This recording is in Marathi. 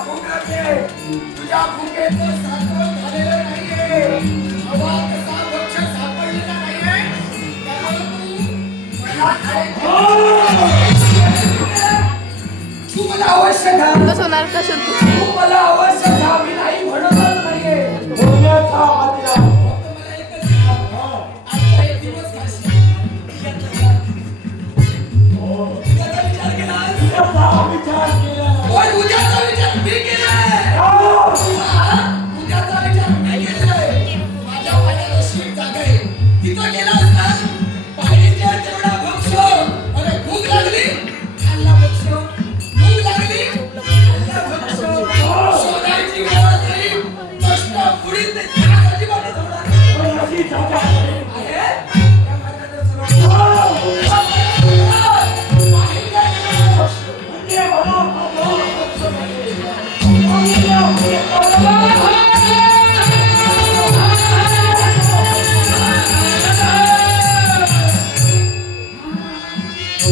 भुंगते तुझ्या भुंगेचं साठवण झालेलं नाहीये हवा तसा वृक्ष सापडलेला नाहीये तू मला अवश्य घ्या कसं होणार कसं तू मला अवश्य घ्या मी नाही म्हणतच नाहीये बोलण्याचा आदिला मला एकच सांग आजचा एक दिवस खाशी उद्याचा विचार केलास विचार केला पण उद्याचा विचार मी केलाय उद्याचा विचार मी केलाय माझ्या पाण्याला शीट जागा आहे तिथं गेलास ना पाणीच्या तेवढा भक्ष अरे भूक लागली खाल्ला भक्ष भूक लागली खाल्ला भक्ष शोधायची गरज नाही कष्ट पुढील ते अजिबात होणार आहे